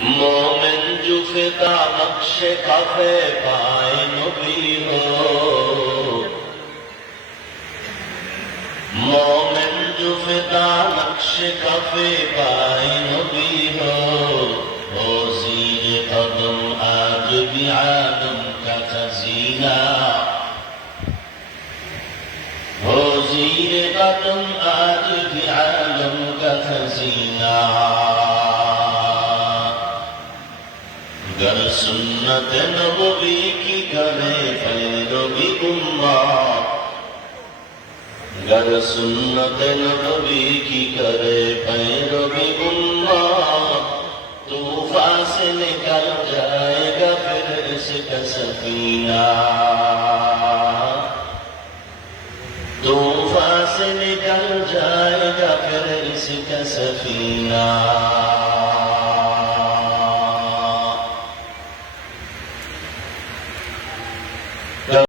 মোমেন জুফেতা নকশে cafe পাই নবী মোমেন মোমেন জুফেতা নকশে cafe পাই নবী হো। আদম কা খজিনা ওজির কদম गर सुन्नत नबवी की करे पैरवी उम्मा गर सुन्नत नबवी की करे पैरवी उम्मा तूफ़ान से निकल जाएगा फिर इसका सफीना। तूफ़ान से निकल जाएगा फिर इसका सफीना।